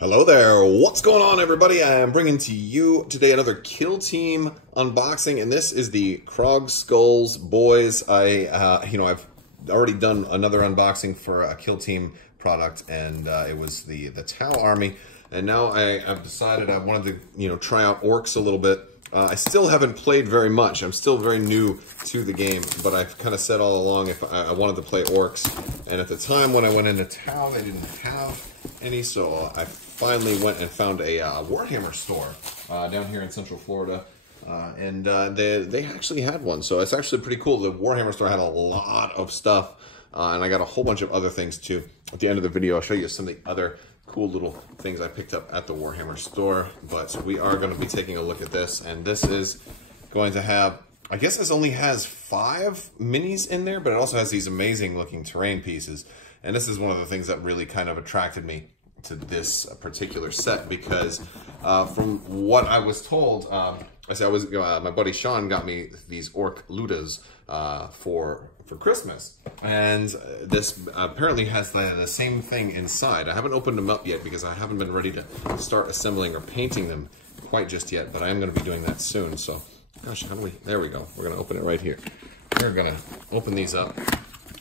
Hello there, what's going on everybody? I am bringing to you today another Kill Team unboxing, and this is the Krogskulls Boyz. I've already done another unboxing for a Kill Team product, and it was the Tau Army, and now I've decided I wanted to try out Orks a little bit. I still haven't played very much. I'm still very new to the game, but I've kind of said all along if I wanted to play Orks, and at the time when I went into Tau, they didn't have any, so I finally went and found a Warhammer store down here in Central Florida, and they actually had one, so it's actually pretty cool. The Warhammer store had a lot of stuff, and I got a whole bunch of other things too. At the end of the video, I'll show you some of the other cool little things I picked up at the Warhammer store, but we are going to be taking a look at this, and this is going to have, I guess this only has 5 minis in there, but it also has these amazing looking terrain pieces, and this is one of the things that really kind of attracted me to this particular set, because from what I was told, my buddy Sean got me these Ork Ludas for Christmas, and this apparently has the same thing inside. I haven't opened them up yet because I haven't been ready to start assembling or painting them quite just yet, but I am going to be doing that soon. So, gosh, there we go. We're going to open it right here. We're going to open these up.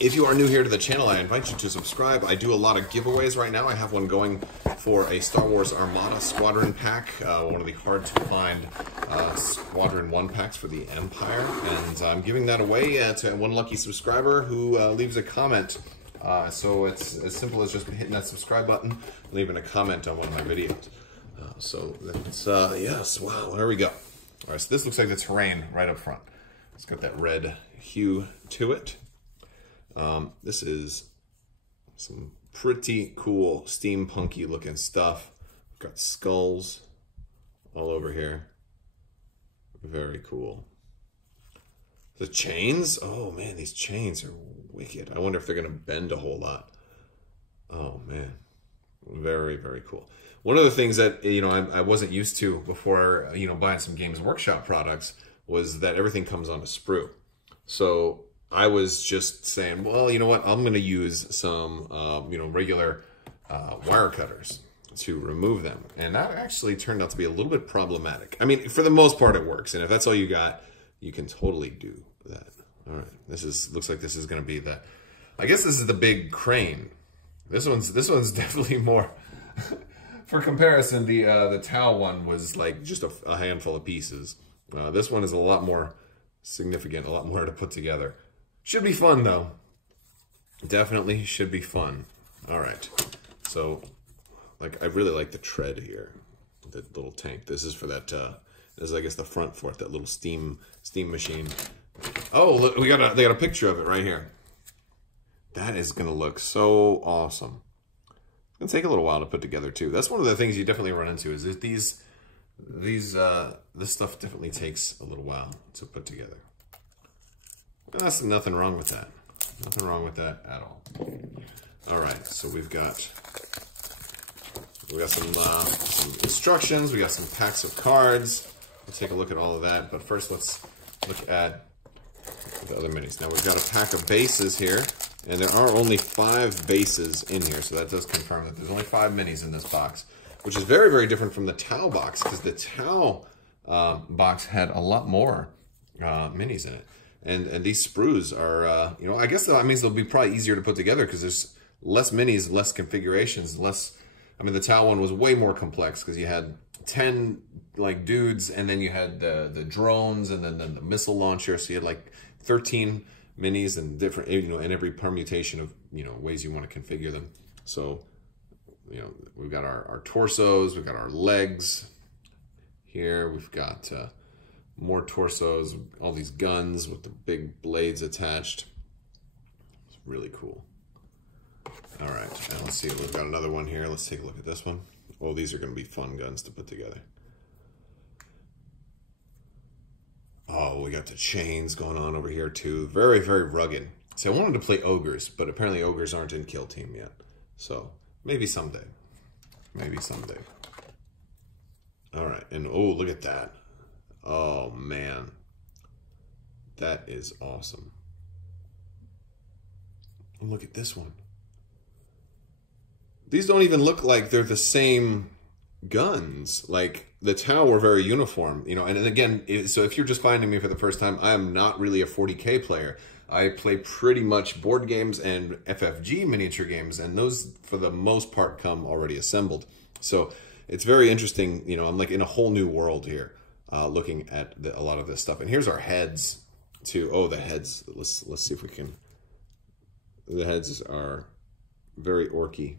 If you are new here to the channel, I invite you to subscribe. I do a lot of giveaways right now. I have one going for a Star Wars Armada Squadron pack, one of the hard-to-find Squadron 1 packs for the Empire, and I'm giving that away to one lucky subscriber who leaves a comment. So it's as simple as just hitting that subscribe button and leaving a comment on one of my videos. So that's, yes, wow, there we go. All right, so this looks like the terrain right up front. It's got that red hue to it. This is some pretty cool steampunky looking stuff. We've got skulls all over here. Very cool. The chains, oh man, these chains are wicked. I wonder if they're gonna bend a whole lot. Oh man, very, very cool. One of the things that I wasn't used to before buying some Games Workshop products was that everything comes on a sprue. So I was just saying, well, you know what? I'm going to use some, regular wire cutters to remove them. And that actually turned out to be a little bit problematic. I mean, for the most part, it works. And if that's all you got, you can totally do that. All right. Looks like this is going to be the, I guess this is the big crane. This one's definitely more, for comparison, the Tau one was like just a handful of pieces. This one is a lot more significant, a lot more to put together. Should be fun, though. Definitely should be fun. All right. So, I really like the tread here. The little tank. This is for that, this is, I guess, the front for it, that little steam machine. Oh, look, they got a picture of it right here. That is going to look so awesome. It's going to take a little while to put together, too. That's one of the things you definitely run into, is that this stuff definitely takes a little while to put together. That's nothing wrong with that. Nothing wrong with that at all. All right, so we've got some instructions. We got some packs of cards. We'll take a look at all of that. But first, let's look at the other minis. Now we've got a pack of bases here, and there are only 5 bases in here, so that does confirm that there's only 5 minis in this box, which is very, very different from the Tau box, because the Tau box had a lot more minis in it. And these sprues are, I guess that means they'll be probably easier to put together because there's less minis, less configurations, less. I mean, the Tau one was way more complex because you had 10 dudes, and then you had the drones, and then the missile launcher. So you had 13 minis and different, and every permutation of ways you want to configure them. So we've got our torsos, we've got our legs here, we've got more torsos, all these guns with the big blades attached. It's really cool. All right, and let's see, we've got another one here. Let's take a look at this one. Oh, these are going to be fun guns to put together. Oh, we got the chains going on over here too. Very, very rugged. See, I wanted to play ogres, but apparently ogres aren't in Kill Team yet. So maybe someday. Maybe someday. All right, and oh, look at that. Oh, man. That is awesome. And look at this one. these don't even look like they're the same guns. Like, the Tau were very uniform, you know. And again, so if you're just finding me for the first time, I am not really a 40K player. I play pretty much board games and FFG miniature games, and those, for the most part, come already assembled. So it's very interesting, you know. I'm like in a whole new world here, looking at a lot of this stuff. And here's our heads, too. Oh, the heads. Let's see if we can. The heads are very orky.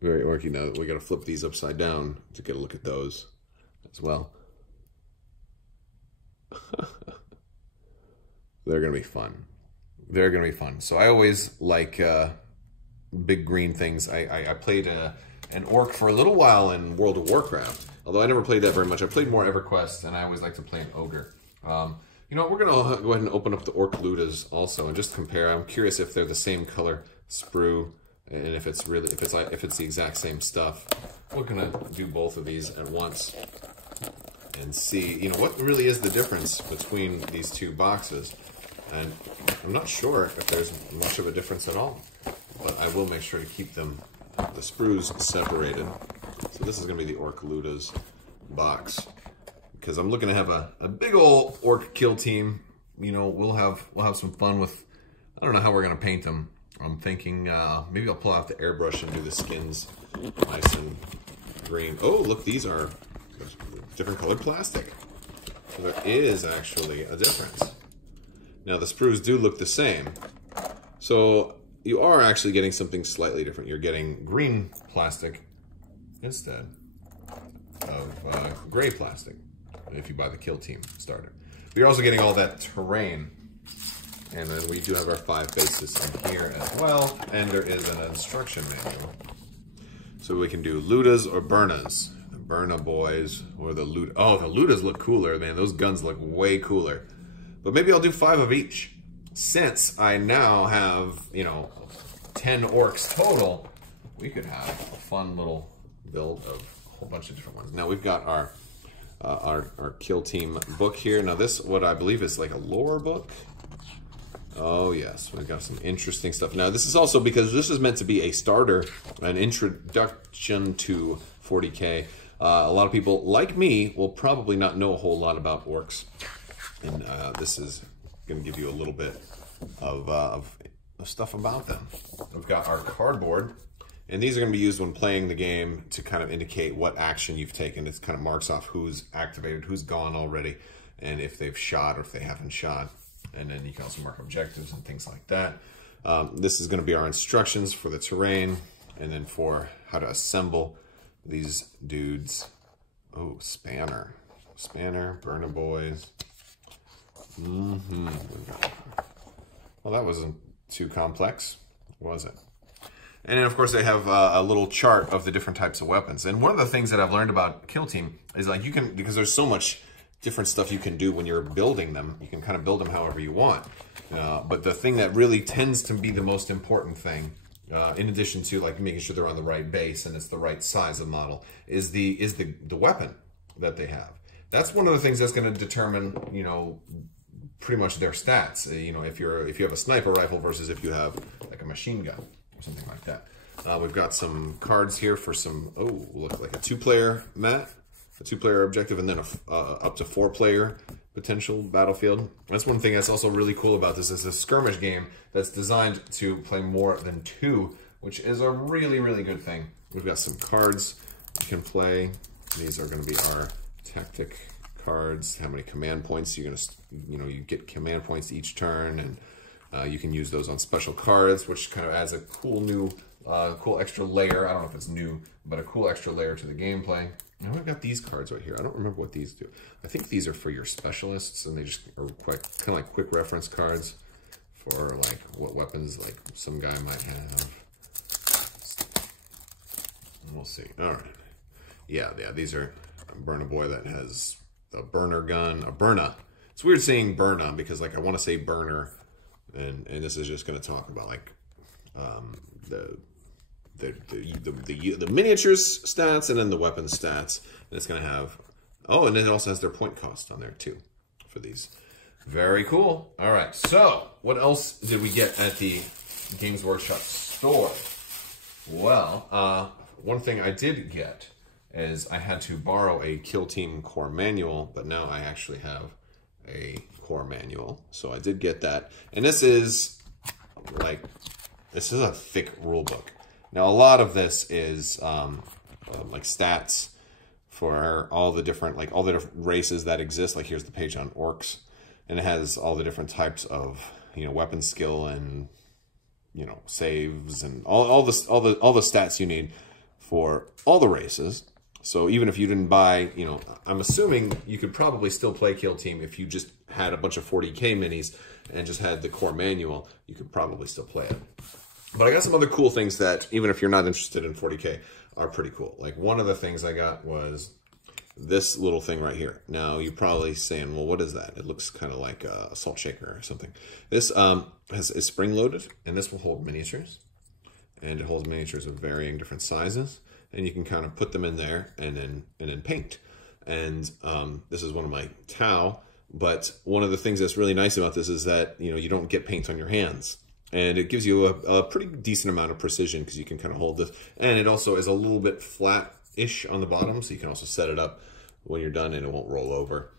Very orky. Now we got to flip these upside down to get a look at those as well. They're going to be fun. They're going to be fun. So I always like big green things. I played an orc for a little while in World of Warcraft, although I never played that very much. I played more EverQuest, and I always like to play an ogre. You know, we're going to go ahead and open up the Ork Ludas also and just compare. I'm curious if they're the same color sprue, and if it's really, if it's the exact same stuff. We're going to do both of these at once and see, you know, what really is the difference between these two boxes. And I'm not sure if there's much of a difference at all, but I will make sure to keep them, the sprues, separated. So this is going to be the Ork Ludas box, because I'm looking to have a big old orc kill team. You know, we'll have some fun with, I don't know how we're going to paint them. I'm thinking maybe I'll pull out the airbrush and do the skins nice and green. Oh, look, these are different colored plastic. So there is actually a difference. Now, the sprues do look the same. So you are actually getting something slightly different. You're getting green plastic instead of gray plastic if you buy the Kill Team starter. But you're also getting all that terrain. And then we do have our 5 bases in here as well. And there is an instruction manual. So we can do Ludas or Burnas. The Burna boys or the Luda. Oh, the Ludas look cooler, man. Those guns look way cooler. But maybe I'll do 5 of each. Since I now have, you know, 10 orcs total, we could have a fun little build of a whole bunch of different ones. Now we've got our Kill Team book here. Now this, what I believe is like a lore book. Oh yes, we've got some interesting stuff. Now this is also because this is meant to be a starter, an introduction to 40K. A lot of people, like me, will probably not know a whole lot about orcs. And this is going to give you a little bit of stuff about them. We've got our cardboard, and these are going to be used when playing the game to kind of indicate what action you've taken. It kind of marks off who's activated, who's gone already, and if they've shot or if they haven't shot. And then you can also mark objectives and things like that. This is going to be our instructions for the terrain, and then for how to assemble these dudes. Oh, Spanner, Burna Boys. Well, that wasn't too complex, was it? And then, of course, they have a little chart of the different types of weapons. And one of the things that I've learned about Kill Team is, like, you can, because there's so much different stuff you can do when you're building them, you can kind of build them however you want. But the thing that really tends to be the most important thing, in addition to like making sure they're on the right base and it's the right size of model, is the weapon that they have. That's one of the things that's going to determine, you know, pretty much their stats. You know, if you have a sniper rifle versus if you have like a machine gun or something like that. We've got some cards here for some, oh, look like a 2-player mat, a 2-player objective, and then up to 4-player potential battlefield. That's one thing that's also really cool about this. Is a skirmish game that's designed to play more than 2, which is a really, really good thing. We've got some cards you can play. These are going to be our tactic cards. How many command points you're going to, you know, you get command points each turn, and you can use those on special cards, which kind of adds a cool new, cool extra layer. I don't know if it's new, but a cool extra layer to the gameplay. Now we've got these cards right here. I don't remember what these do. I think these are for your specialists, and they just are quite kind of like quick reference cards for like what weapons like some guy might have. We'll see. All right. Yeah, these are a Burna boy that has a burner gun, a Burna. It's weird saying Burna because like I want to say burner, and this is just going to talk about like the miniatures stats and then the weapon stats. And it's going to have, oh, and then it also has their point cost on there too for these. Very cool. All right, so what else did we get at the Games Workshop store? Well, one thing I did get is I had to borrow a Kill Team core manual, but now I actually have a core manual. So I did get that. And this is a thick rule book. Now, a lot of this is like stats for all the different races that exist. Like here's the page on Orks, and it has all the different types of, you know, weapon skill and, you know, saves and all the stats you need for all the races. So even if you didn't buy, you know, I'm assuming you could probably still play Kill Team if you just had a bunch of 40K minis and just had the core manual, you could probably still play it. But I got some other cool things that, even if you're not interested in 40K, are pretty cool. Like one of the things I got was this little thing right here. Now you're probably saying, well, what is that? It looks kind of like a salt shaker or something. This is spring loaded, and this will hold miniatures. And it holds miniatures of varying different sizes. And you can kind of put them in there and then paint. And this is one of my Tau. But one of the things that's really nice about this is that, you know, you don't get paint on your hands. And it gives you a pretty decent amount of precision because you can kind of hold this. And it also is a little bit flat-ish on the bottom, so you can also set it up when you're done and it won't roll over.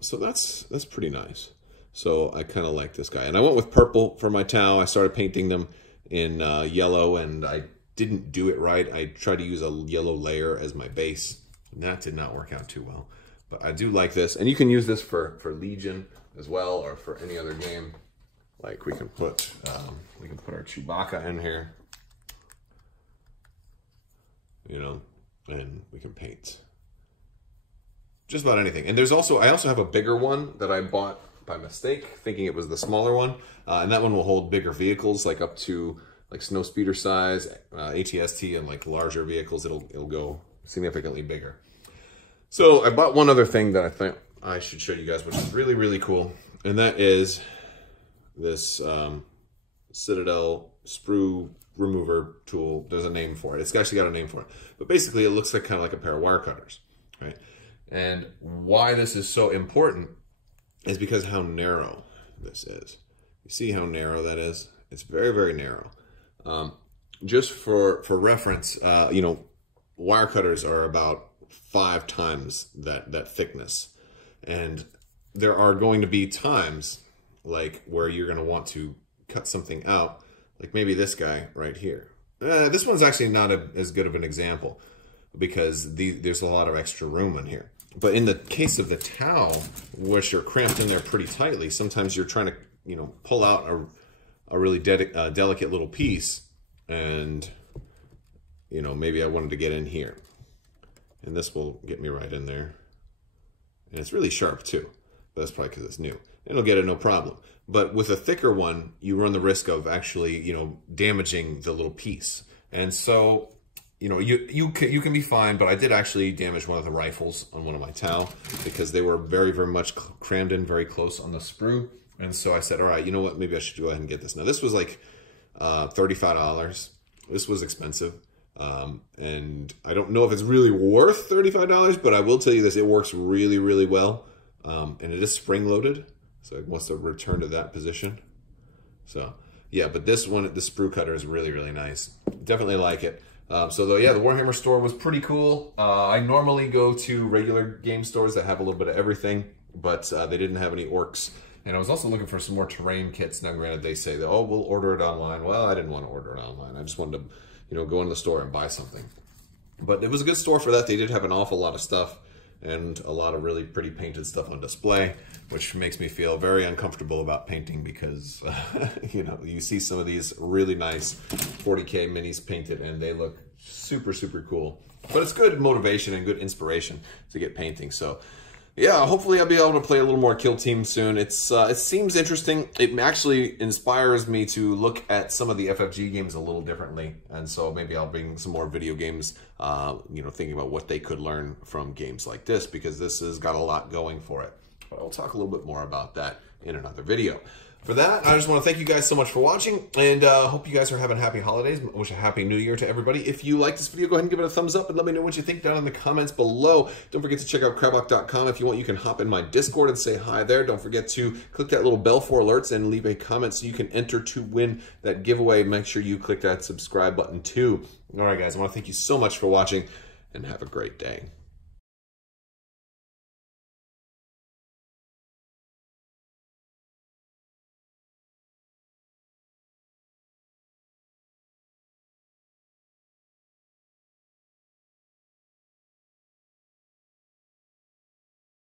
So that's pretty nice. So I kind of like this guy. And I went with purple for my Tau. I started painting them in yellow, and I didn't do it right. I tried to use a yellow layer as my base, and that did not work out too well. But I do like this, and you can use this for Legion as well, or for any other game. Like we can put our Chewbacca in here, you know, and we can paint just about anything. And I also have a bigger one that I bought by mistake, thinking it was the smaller one, and that one will hold bigger vehicles, like up to like snow speeder size, ATST, and like larger vehicles. It'll go significantly bigger. So I bought one other thing that I think I should show you guys, which is really, really cool, and that is this Citadel sprue remover tool. There's a name for it. It's actually got a name for it. But basically, it looks like kind of like a pair of wire cutters, right? And why this is so important is because how narrow this is. You see how narrow that is? It's very, very narrow. Just for reference, you know, wire cutters are about 5 times that thickness. And there are going to be times like where you're going to want to cut something out, like maybe this guy right here. This one's actually not as good of an example because there's a lot of extra room in here. But in the case of the Tau, which are cramped in there pretty tightly, sometimes you're trying to, you know, pull out a really delicate little piece, and, you know, maybe I wanted to get in here. And this will get me right in there. And it's really sharp too, but that's probably because it's new. It'll get it no problem. But with a thicker one, you run the risk of actually, you know, damaging the little piece. And so, you know, you can be fine, but I did actually damage one of the rifles on one of my Tau because they were very, very much crammed in very close on the sprue. And so I said, all right, you know what, maybe I should go ahead and get this. Now, this was like $35. This was expensive. And I don't know if it's really worth $35, but I will tell you this, it works really, really well. And it is spring loaded, so it wants to return to that position. So yeah, but this one, the sprue cutter is really, really nice. Definitely like it. So yeah, the Warhammer store was pretty cool. I normally go to regular game stores that have a little bit of everything, but they didn't have any Orks. And I was also looking for some more terrain kits. Now, granted, they say that, oh, we'll order it online. Well, I didn't want to order it online. I just wanted to, you know, go in the store and buy something. But it was a good store for that. They did have an awful lot of stuff and a lot of really pretty painted stuff on display, which makes me feel very uncomfortable about painting because, you know, you see some of these really nice 40K minis painted and they look super, super cool. But it's good motivation and good inspiration to get painting. So yeah, hopefully I'll be able to play a little more Kill Team soon. It seems interesting. It actually inspires me to look at some of the FFG games a little differently. And so maybe I'll bring some more video games, you know, thinking about what they could learn from games like this, because this has got a lot going for it. But I'll talk a little bit more about that in another video. For that, I just want to thank you guys so much for watching, and hope you guys are having happy holidays. Wish a happy new year to everybody. If you like this video, go ahead and give it a thumbs up and let me know what you think down in the comments below. Don't forget to check out Crabbok.com. If you want, you can hop in my Discord and say hi there. Don't forget to click that little bell for alerts and leave a comment so you can enter to win that giveaway. Make sure you click that subscribe button too. All right, guys, I want to thank you so much for watching, and have a great day.